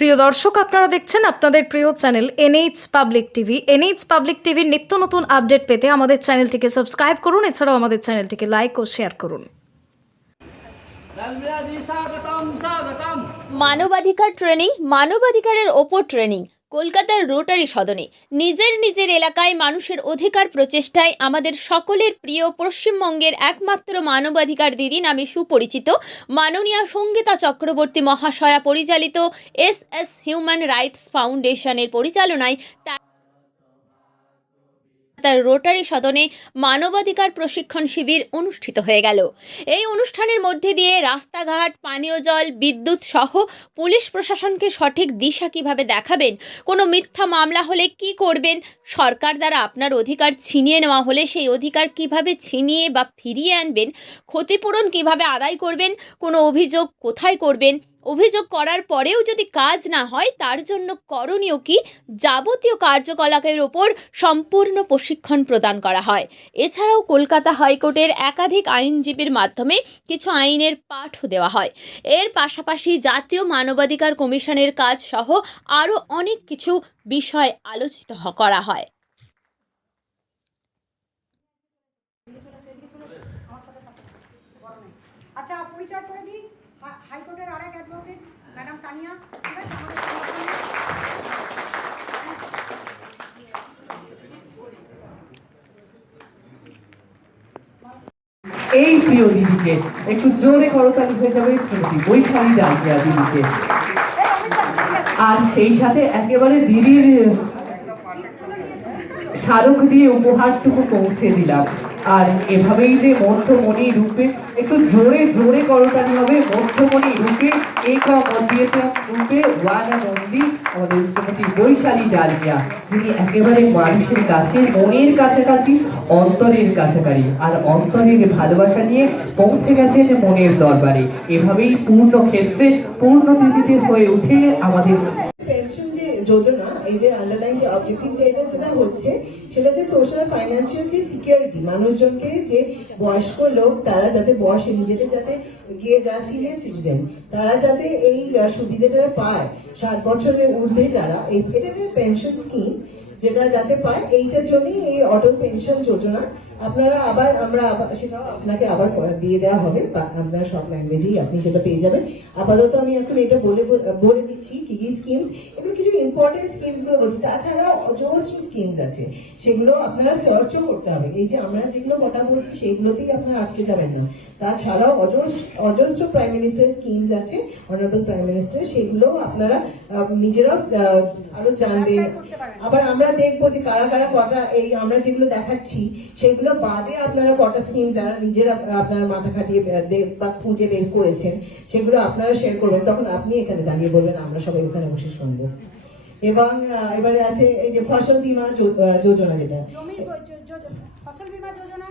প্রিয় দর্শক আপনারা দেখছেন আপনাদের প্রিয় channel NH public TV NH public টিভির নিত্য নতুন আপডেট পেতে আমাদের চ্যানেলটিকে সাবস্ক্রাইব করুন এছাড়াও আমাদের চ্যানেলটিকে লাইক ও শেয়ার করুন। রাজবিরাজি স্বাগতম স্বাগতম। মানবাধিকার ট্রেনিং মানবাধিকারের ওপর ট্রেনিং। কলকাতার রোটারি সদনে নিজের নিজের এলাকায় মানুষের অধিকার প্রচেষ্টায় আমাদের সকলের প্রিয় পশ্চিমবঙ্গের একমাত্র মানবাধিকার দিদি নামে সুপরিচিত মাননীয় সঙ্গীতা চক্রবর্তী মহাশয়া পরিচালিত এস এস হিউম্যান রাইটস ফাউন্ডেশনের পরিচালনায় তার রোটারি সদনে মানবাধিকার প্রশিক্ষণ শিবির অনুষ্ঠিত হয়ে গেল। এই অনুষ্ঠানের মধ্যে দিয়ে রাস্তাঘাট, পানীয় জল, বিদ্যুৎ সহ পুলিশ প্রশাসনকে সঠিক দিশা কীভাবে দেখাবেন, কোনো মিথ্যা মামলা হলে কি করবেন, সরকার দ্বারা আপনার অধিকার ছিনিয়ে নেওয়া হলে সেই অধিকার কীভাবে ছিনিয়ে বা ফিরিয়ে আনবেন, ক্ষতিপূরণ কীভাবে আদায় করবেন, কোনো অভিযোগ কোথায় করবেন অভিযোগ করার পরেও যদি কাজ না হয়, তার জন্য করণীয় কি? যাবতীয় কার্যকলাপের ওপর সম্পূর্ণ প্রশিক্ষণ প্রদান করা হয়। এছাড়াও কলকাতা হাইকোর্টের একাধিক আইনজীবীর মাধ্যমে কিছু আইনের পাঠও দেওয়া হয়। এর পাশাপাশি জাতীয় মানবাধিকার কমিশনের কাজ সহ আরও অনেক কিছু বিষয় আলোচিত করা হয়। আচ্ছা পরিচয় করে দিই? হাইকোর্টের অ্যাডভোকেট ম্যাডাম তানিয়া ঠিক আছে? এই প্রিয় দিদিকে একটু জোরে করতালি হয়ে যাবে শ্রুতি বৈশালী ডাকিয়া দিদিকে। আর সেই সাথে একেবারে দিদির স্মারক দিয়ে উপহারটুকু পৌঁছে দিলাম। আর এভাবেই যে মধ্যমণি রূপে, একটু জোরে জোরে করতালি হবে মধ্যমণি রূপে, একা মধ্যিয়েছে রূপে, ওয়ান অ্যান্ড অনলি আমাদের শ্রীমতী বৈশালী ডালিয়া যিনি একেবারে মানুষের কাছে, মনের কাছাকাছি, অন্তরের কাছাকাছি, আর অন্তরের ভালোবাসা নিয়ে পৌঁছে গেছেন মনের দরবারে। এভাবেই পূর্ণ ক্ষেত্রে, পূর্ণ তিথিতে হয়ে উঠে আমাদের যে যোজনা, এই যে আন্ডারলাইন যে অবজেক্টিভ যেটা হচ্ছে সেটা হচ্ছে সোশ্যাল ফাইন্যান্সিয়াল যে সিকিউরিটি মানুষজনকে যে বয়স্ক লোক, তারা যাতে বয়সে নিজেদের যাতে গিয়ে যা সিনিয়র সিটিজেন তারা যাতে এই সুবিধাটা পায়। ষাট বছরের ঊর্ধ্বে যারা, এই, এটা পেনশন স্কিম যেটা যাতে পায়, এইটার জন্যই এই অটল পেনশন যোজনা আপনারা আবার আমরা সেটাও আপনাকে আবার দিয়ে দেওয়া হবে বা আপনার সব ল্যাঙ্গুয়েজেই আপনি সেটা পেয়ে যাবেন। আপাতত আমি এখন এটা বলে বলে দিচ্ছি কি কি স্কিমস এগুলো কিছু ইম্পর্টেন্ট স্কিমসগুলো বলছি। তাছাড়াও অজস্র স্কিমস আছে সেগুলো আপনারা সার্চও করতে হবে। এই যে আমরা যেগুলো কথা বলছি সেগুলোতেই আপনারা আটকে যাবেন না। তাছাড়াও অজস্র অজস্র প্রাইম মিনিস্টার স্কিমস আছে অনারেবল প্রাইম মিনিস্টার সেগুলো আপনারা নিজেরাও আরও জানবেন। আবার আমরা দেখব যে কারা কারা কটা এই আমরা যেগুলো দেখাচ্ছি সেগুলো বাদে আপনারা কটা স্কিম যারা নিজেরা আপনারা মাথা খাটিয়ে বা খুঁজে বের করেছেন, সেগুলো আপনারা শেয়ার করবেন। তখন আপনি এখানে দাঁড়িয়ে বলবেন, আমরা সবাই ওখানে বসে শুনব। এবং এবারে আছে এই যে ফসল বীমা যোজনা যেটা। জমির ফসল বীমা যোজনা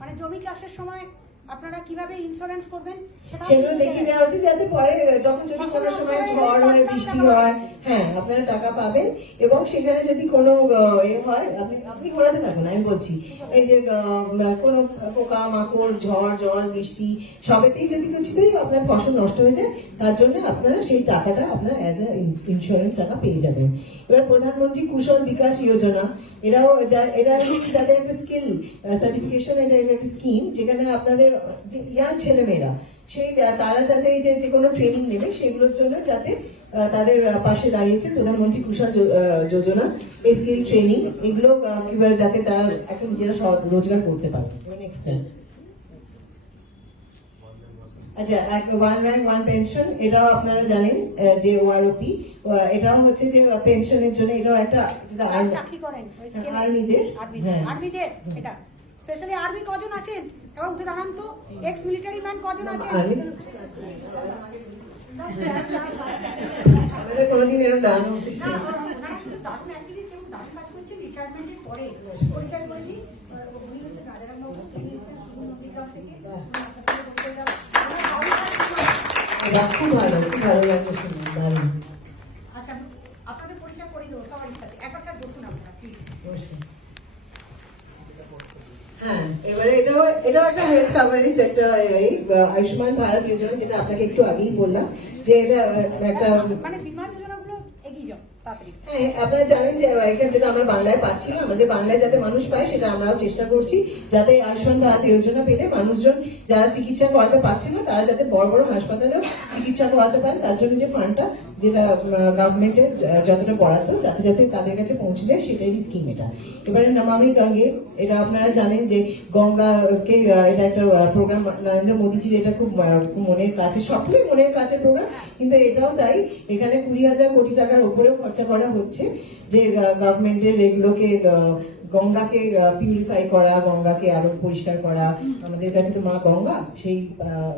মানে জমি চাষের সময় আপনারা কীভাবে ইন্স্যুরেন্স করবেন? সেগুলো দেখিয়ে দেওয়া হচ্ছে যাতে পরে যখন যদি কোনো সময় ঝড় হয় বৃষ্টি হয় হ্যাঁ আপনারা টাকা পাবেন এবং সেখানে যদি কোনো এ হয় আপনি আপনি ঘোরাতে থাকুন আমি বলছি। এই যে কোনো পোকা মাকড় ঝড় জল বৃষ্টি সবেতেই যদি কিছুতেই আপনার ফসল নষ্ট হয়ে যায় তার জন্য আপনারা সেই টাকাটা আপনার অ্যাজ এ ইন্স্যুরেন্স টাকা পেয়ে যাবেন। এবার প্রধানমন্ত্রী কুশল বিকাশ যোজনা এরাও যা- এরা যাদের একটা স্কিল সার্টিফিকেশন এটা একটা স্কিম যেখানে আপনাদের যে ইয়াং ছেলেমেয়েরা সেই তারা যাতে এই যে যে কোনো ট্রেনিং নেবে সেগুলোর জন্য যাতে তাদের পাশে দাঁড়িয়েছে প্রধানমন্ত্রী আহ, যোজনা স্কিল ট্রেনিং এগুলো কীভাবে যাতে তারা এখন নিজেরা রোজগার করতে পারে। নেক্সট আচ্ছা এক ওয়ান র্যাঙ্ক ওয়ান পেনশন এটাও আপনারা জানেন যে ওআরওপি এটাও হচ্ছে যে পেনশনের জন্য এটাও একটা যেটা যারা আর্মি- চাকরি করেন ওই স্কেলে। আর্মিদের আর্মিদের হ্যাঁ। আর্মিদের এটা। স্পেশালি আর্মি কজন আছেন? এবার উঠে দাঁড়ান তো। এক্স মিলিটারি ম্যান কজন আছেন? কোনোদিন এরকম দাঁড়ানো অফিস দারুণ অ্যাক্টিভিস্ট এবং দারুণ কাজ করছেন রিটায়ারমেন্টের পরে। পরিচয় করে উনি হচ্ছে রাজারাম তিনি এসেছেন শুভ নন্দীগ্রাম থেকে। উনি আপনার সাথে পরিচয় দেওয়া- ওনার দারুণ কাজ। বাহ, খুব ভালো খুব ভালো লাগছে শুনে দারুণ আচ্ছা আপনাদের পরিচয় করে দেবো সবার সাথে একবার স্যার বসুন আপনারা প্লিজ অবশ্যই। হ্যাঁ। এবারে এটাও এটাও একটা হেলথ কাভারেজ একটা এই, আয়ুষ্মান ভারত যোজনা যেটা আপনাকে একটু আগেই বললাম যে এটা একটা মানে বিমা যোজনাগুলো পাবলিক হ্যাঁ আপনারা জানেন যে এখানে যেটা আমরা বাংলায় পাচ্ছি না আমাদের বাংলায় যাতে মানুষ পায়, সেটা আমরাও চেষ্টা করছি, যাতে আয়ুষ্মান ভারত যোজনা পেলে মানুষজন যারা চিকিৎসা করাতে পারছে না, তারা যাতে বড় বড় হাসপাতালেও চিকিৎসা করাতে পারে। তার জন্য যে ফান্ডটা, যেটা গভর্নমেন্টের যতটা বরাদ্দ, যাতে যাতে তাদের কাছে পৌঁছে যায়, সেটাই স্কিম এটা। এবারে নমামি গঙ্গে, এটা আপনারা জানেন যে গঙ্গাকে এটা একটা প্রোগ্রাম নরেন্দ্র মোদীজির এটা খুব মনের কাছে সকলেই মনের কাছে প্রোগ্রাম কিন্তু এটাও তাই, এখানে কুড়ি হাজার কোটি টাকার উপরেও খরচা করা হচ্ছে যে গভর্নমেন্টের এগুলোকে গঙ্গাকে পিউরিফাই করা, গঙ্গাকে আরও পরিষ্কার করা। আমাদের কাছে তো মা গঙ্গা, সেই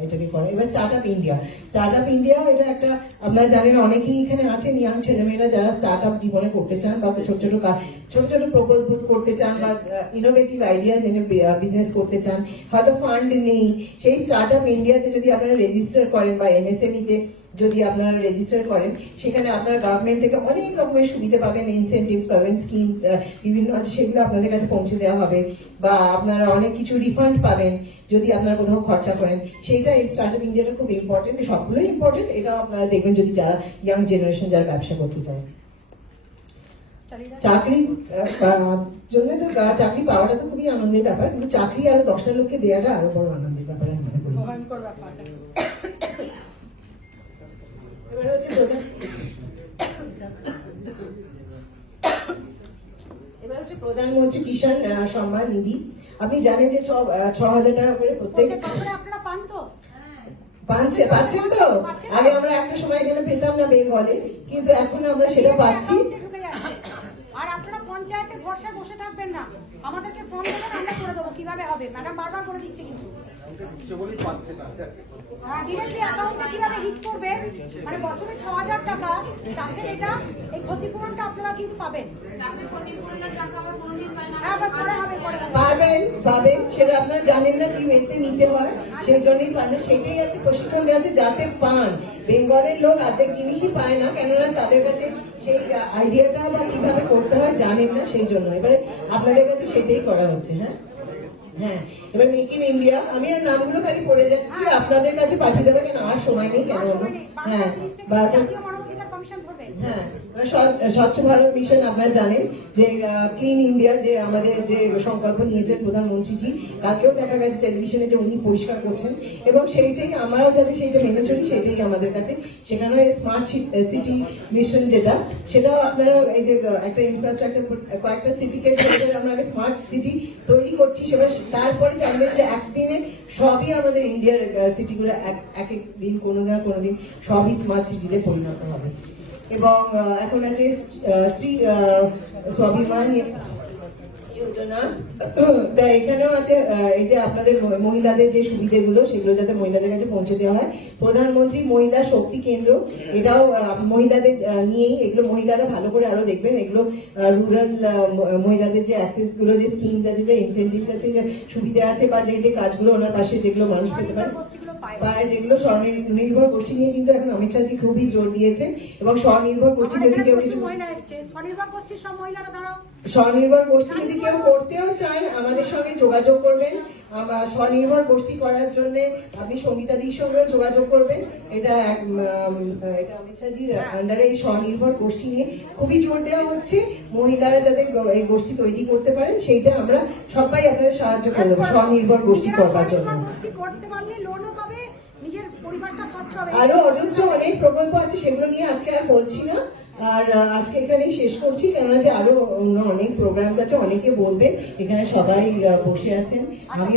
এটাকে করা। এবার start up India start up India এটা একটা, আপনারা জানেন অনেকেই এখানে আছেন ইয়াং ছেলেমেয়েরা যারা স্টার্ট আপ জীবনে করতে চান বা ছোট ছোট ছোট ছোট প্রকল্প করতে চান বা ইনোভেটিভ আইডিয়াস এনে বিজনেস করতে চান, হয়তো ফান্ড নেই। সেই স্টার্ট আপ ইন্ডিয়াতে যদি আপনারা রেজিস্টার করেন বা এমএসএমই তে যদি আপনারা রেজিস্টার করেন সেখানে আপনারা গভর্নমেন্ট থেকে অনেক রকমের সুবিধা পাবেন ইনসেন্টিভস পাবেন স্কিমস বিভিন্ন আছে সেগুলো আপনাদের কাছে পৌঁছে দেওয়া হবে। বা আপনারা অনেক কিছু রিফান্ড পাবেন যদি আপনারা কোথাও খরচা করেন। সেইটা এই স্টার্ট আপ ইন্ডিয়াটা খুব ইম্পর্টেন্ট সবগুলোই ইম্পর্টেন্ট এটাও আপনারা দেখবেন যদি যারা ইয়াং জেনারেশন যারা ব্যবসা করতে চায়। চাকরি জন্য তো চাকরি পাওয়াটা তো খুবই আনন্দের ব্যাপার কিন্তু চাকরি আরও দশটা লোককে দেওয়াটা আরও বড় আনন্দের ব্যাপার আমি মনে করি ভয়ঙ্কর ব্যাপার এবার হচ্ছে প্রধান এবার হচ্ছে প্রধানমন্ত্রী কিষাণ সম্মান নিধি। আপনি জানেন যে ছ হাজার টাকা করে প্রত্যেক প্রত্যেক আপনারা পান তো। পাচ্ছে পাচ্ছেন তো? আগে আমরা একটা সময় এখানে পেতাম না বেঙ্গলে কিন্তু এখন আমরা সেটা পাচ্ছি। আর আপনারা পঞ্চায়েতে ভরসায় বসে থাকবেন না। আমাদেরকে ফর্ম দেবেন আমরা করে দেবো কীভাবে হবে? ম্যাডাম বারবার করে দিচ্ছে কিন্তু। ডিরেক্টলি অ্যাকাউন্টে কীভাবে হিট করবে? মানে বছরে ছ হাজার টাকা চাষের এটা এই ক্ষতিপূরণটা আপনারা কিন্তু পাবেন। হ্যাঁ আবার পরে হবে পরে হবে। পারবেন পাবেন সেটা আপনারা জানেন না কি ওয়েতে নিতে হয় সেই জন্যই পান না। সেটাই আছে প্রশিক্ষণ দেওয়া আছে যাতে পান। বেঙ্গলের লোক অর্ধেক জিনিসই পায় না কেননা তাদের কাছে সেই আইডিয়াটা বা কীভাবে করতে হয় জানেন না সেই জন্য। এবারে আপনাদের কাছে সেটাই করা হচ্ছে হ্যাঁ? হ্যাঁ এবার মেক ইন ইন্ডিয়া আমি আর নামগুলো খালি পড়ে যাচ্ছি আপনাদের কাছে পাঠিয়ে দেবে কেন? আর সময় নেই কেন? আর সময় নেই। হ্যাঁ হ্যাঁ। স্বচ্ছ ভারত মিশন আপনারা জানেন যে ক্লিন ইন্ডিয়া যে আমাদের যে সংকল্প নিয়েছেন প্রধানমন্ত্রীজি, তাকেও দেখা গেছে টেলিভিশনে যে উনি পরিষ্কার করছেন। এবং সেইটাই আমরাও যাতে সেইটা মেনে চলি সেটাই আমাদের কাছে। সেখানে স্মার্ট সিটি মিশন যেটা সেটাও আপনারা এই যে একটা ইনফ্রাস্ট্রাকচার কয়েকটা সিটিকে আমরা স্মার্ট সিটি তৈরি করছি, সেবার তারপরে জানবেন যে একদিনে সবই আমাদের ইন্ডিয়ার সিটিগুলো এক এক দিন, কোনো না কোনো দিন সবই স্মার্ট সিটিতে পরিণত হবে। এবং এখন আছে শ্রী স্বাভিমান যোজনা তা এখানেও আছে এই যে আপনাদের মহিলাদের যে সুবিধাগুলো সেগুলো যাতে মহিলাদের কাছে পৌঁছে দেওয়া হয়। প্রধানমন্ত্রী মহিলা শক্তি কেন্দ্র এটাও মহিলাদের নিয়েই এগুলো মহিলারা ভালো করে আরও দেখবেন। এগুলো রুরাল মহিলাদের যে অ্যাক্সেসগুলো যে স্কিমস আছে যে ইনসেন্টিভস আছে যে সুবিধা আছে বা যে যে কাজগুলো ওনার পাশে যেগুলো মানুষ পেতে পারে পায়। যেগুলো স্বনির্ভর গোষ্ঠী নিয়ে কিন্তু এখন অমিত শাহজি খুবই জোর দিয়েছে এবং স্বনির্ভর গোষ্ঠী যদি কেউ কিছু মহিলা এসছে। স্বনির্ভর গোষ্ঠীর সব মহিলারা দাঁড়াও স্বনির্ভর গোষ্ঠী যদি কেউ করতেও চান আমাদের সঙ্গে যোগাযোগ করবেন। স্বনির্ভর গোষ্ঠী করার জন্য আপনি সঙ্গীতাদির সঙ্গেও যোগাযোগ করবেন। এটা এটা অমিত শাহজির আন্ডারে এই স্বনির্ভর গোষ্ঠী নিয়ে। খুবই জোর দেওয়া হচ্ছে। মহিলারা যাতে এই গোষ্ঠী তৈরি করতে পারেন সেইটা আমরা সবাই আপনাদের সাহায্য করে দেবো স্বনির্ভর গোষ্ঠী করবার জন্য। গোষ্ঠী করতে পারলে নিজের পরিবারটা স্বচ্ছ হবে। আরও অজস্র অনেক প্রকল্প আছে সেগুলো নিয়ে আজকে আর বলছি না। আর আজকে এখানেই শেষ করছি। কেননা যে আরও অন্য অনেক প্রোগ্রামস আছে, অনেকে বলবে এখানে সবাই বসে আছেন। আমি